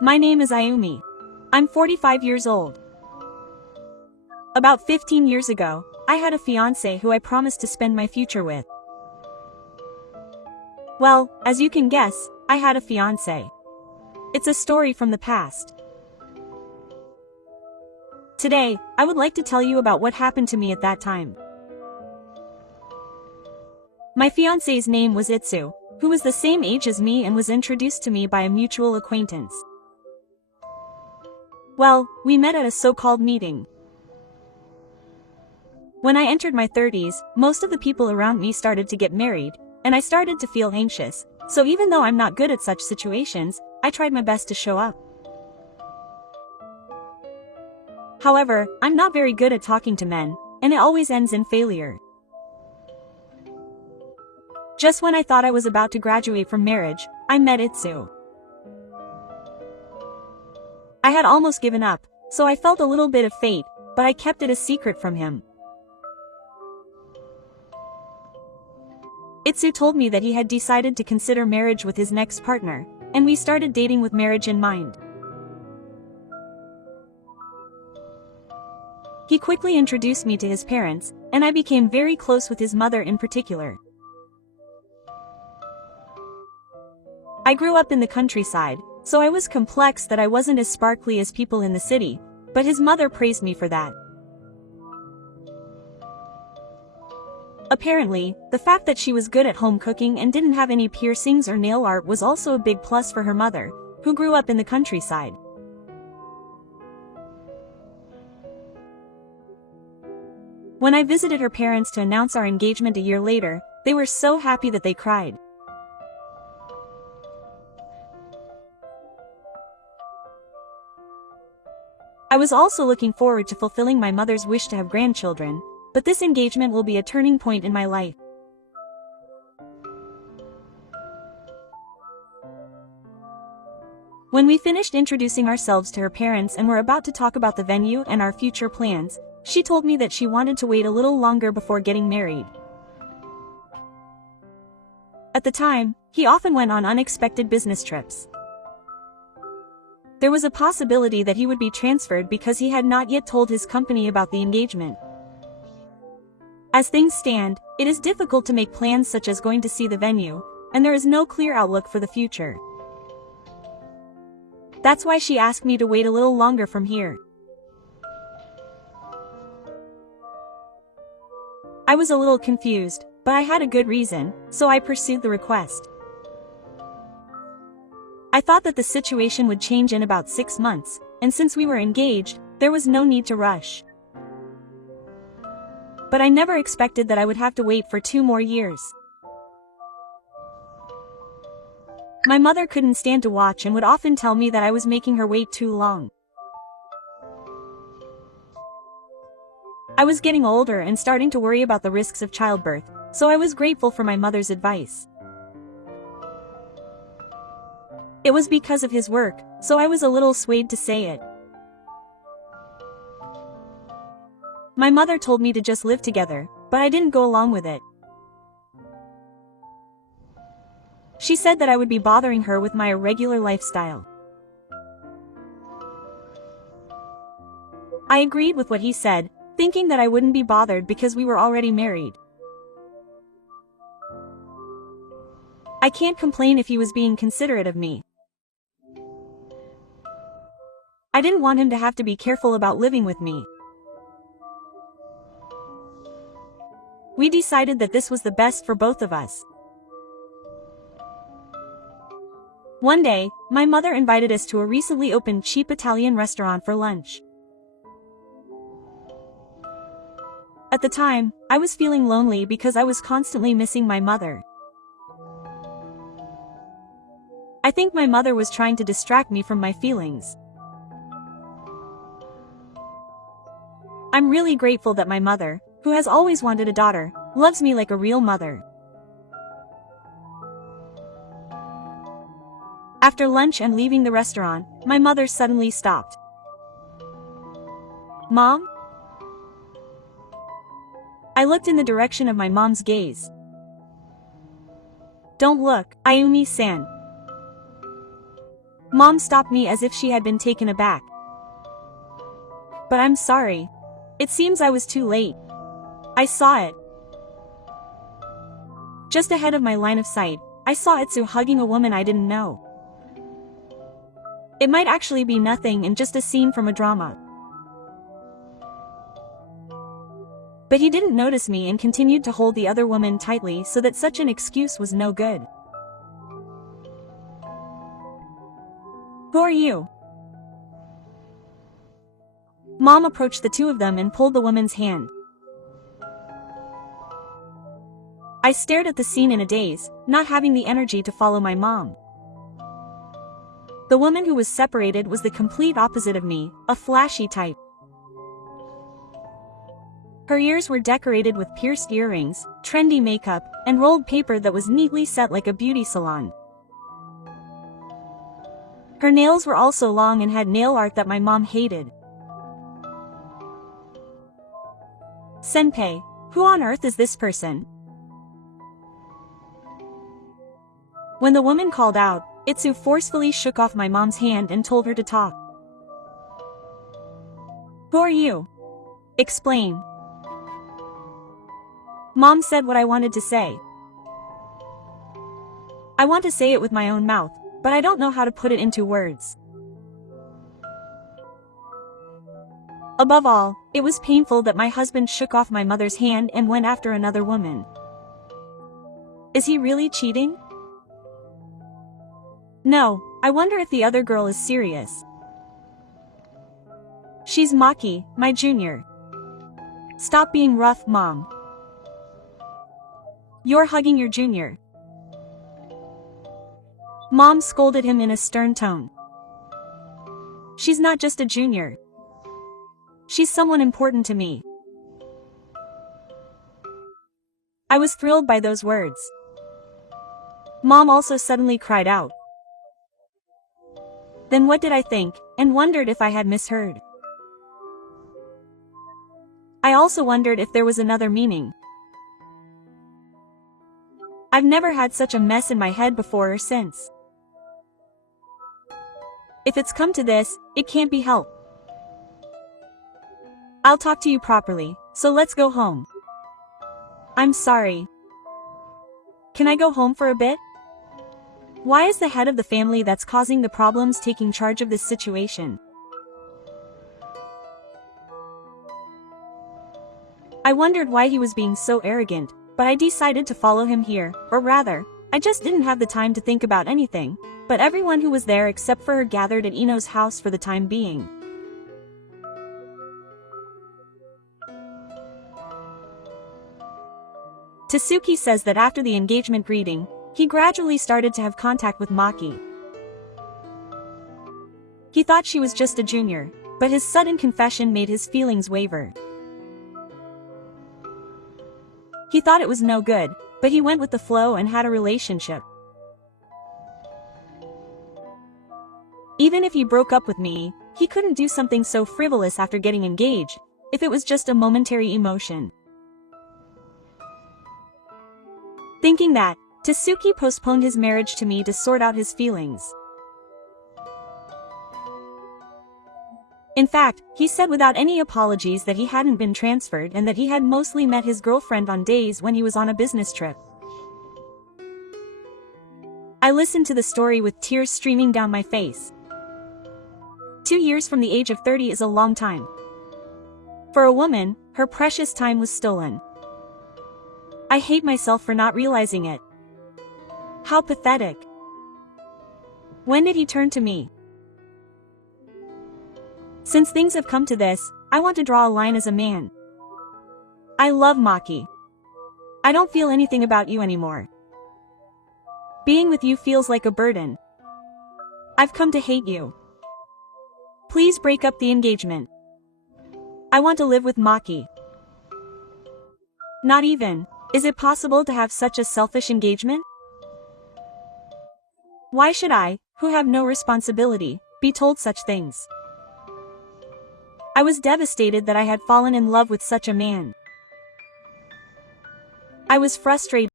My name is Ayumi. I'm 45 years old. About 15 years ago, I had a fiancé who I promised to spend my future with. Well, as you can guess, I had a fiancé. It's a story from the past. Today, I would like to tell you about what happened to me at that time. My fiancé's name was Itsu, who was the same age as me and was introduced to me by a mutual acquaintance. Well, we met at a so-called meeting. When I entered my 30s, most of the people around me started to get married, and I started to feel anxious, so even though I'm not good at such situations, I tried my best to show up. However, I'm not very good at talking to men, and it always ends in failure. Just when I thought I was about to graduate from marriage, I met Itsu. I had almost given up, so I felt a little bit of fate, but I kept it a secret from him. Itsu told me that he had decided to consider marriage with his next partner, and we started dating with marriage in mind. He quickly introduced me to his parents, and I became very close with his mother in particular. I grew up in the countryside, so I was complex that I wasn't as sparkly as people in the city, but his mother praised me for that. Apparently, the fact that she was good at home cooking and didn't have any piercings or nail art was also a big plus for her mother, who grew up in the countryside. When I visited her parents to announce our engagement a year later, they were so happy that they cried. I was also looking forward to fulfilling my mother's wish to have grandchildren, but this engagement will be a turning point in my life. When we finished introducing ourselves to her parents and were about to talk about the venue and our future plans, she told me that she wanted to wait a little longer before getting married. At the time, he often went on unexpected business trips. There was a possibility that he would be transferred because he had not yet told his company about the engagement. As things stand, it is difficult to make plans such as going to see the venue, and there is no clear outlook for the future. That's why she asked me to wait a little longer from here. I was a little confused, but I had a good reason, so I pursued the request. I thought that the situation would change in about 6 months, and since we were engaged, there was no need to rush. But I never expected that I would have to wait for 2 more years. My mother couldn't stand to watch and would often tell me that I was making her wait too long. I was getting older and starting to worry about the risks of childbirth, so I was grateful for my mother's advice. It was because of his work, so I was a little swayed to say it. My mother told me to just live together, but I didn't go along with it. She said that I would be bothering her with my irregular lifestyle. I agreed with what he said, thinking that I wouldn't be bothered because we were already married. I can't complain if he was being considerate of me. I didn't want him to have to be careful about living with me. We decided that this was the best for both of us. One day, my mother invited us to a recently opened cheap Italian restaurant for lunch. At the time, I was feeling lonely because I was constantly missing my mother. I think my mother was trying to distract me from my feelings. I'm really grateful that my mother, who has always wanted a daughter, loves me like a real mother. After lunch and leaving the restaurant, my mother suddenly stopped. "Mom?" I looked in the direction of my mom's gaze. "Don't look, Ayumi-san." Mom stopped me as if she had been taken aback. But I'm sorry. It seems I was too late. I saw it. Just ahead of my line of sight, I saw Itsu hugging a woman I didn't know. It might actually be nothing and just a scene from a drama. But he didn't notice me and continued to hold the other woman tightly so that such an excuse was no good. Who are you? Mom approached the two of them and pulled the woman's hand. I stared at the scene in a daze, not having the energy to follow my mom. The woman who was separated was the complete opposite of me, a flashy type. Her ears were decorated with pierced earrings, trendy makeup, and rolled paper that was neatly set like a beauty salon. Her nails were also long and had nail art that my mom hated. Senpai, who on earth is this person? When the woman called out, Itsu forcefully shook off my mom's hand and told her to talk. Who are you? Explain. Mom said what I wanted to say. I want to say it with my own mouth, but I don't know how to put it into words. Above all, it was painful that my husband shook off my mother's hand and went after another woman. Is he really cheating? No, I wonder if the other girl is serious. She's Maki, my junior. Stop being rough, Mom. You're hugging your junior. Mom scolded him in a stern tone. She's not just a junior. She's someone important to me. I was thrilled by those words. Mom also suddenly cried out. Then what did I think, and wondered if I had misheard. I also wondered if there was another meaning. I've never had such a mess in my head before or since. If it's come to this, it can't be helped. I'll talk to you properly, so let's go home. I'm sorry. Can I go home for a bit? Why is the head of the family that's causing the problems taking charge of this situation? I wondered why he was being so arrogant, but I decided to follow him here, or rather, I just didn't have the time to think about anything, but everyone who was there except for her gathered at Ino's house for the time being. Tsuki says that after the engagement greeting, he gradually started to have contact with Maki. He thought she was just a junior, but his sudden confession made his feelings waver. He thought it was no good, but he went with the flow and had a relationship. Even if he broke up with me, he couldn't do something so frivolous after getting engaged, if it was just a momentary emotion. Thinking that, Tsuki postponed his marriage to me to sort out his feelings. In fact, he said without any apologies that he hadn't been transferred and that he had mostly met his girlfriend on days when he was on a business trip. I listened to the story with tears streaming down my face. 2 years from the age of 30 is a long time. For a woman, her precious time was stolen. I hate myself for not realizing it. How pathetic. When did he turn to me? Since things have come to this, I want to draw a line as a man. I love Maki. I don't feel anything about you anymore. Being with you feels like a burden. I've come to hate you. Please break up the engagement. I want to live with Maki. Not even. Is it possible to have such a selfish engagement? Why should I, who have no responsibility, be told such things? I was devastated that I had fallen in love with such a man. I was frustrated.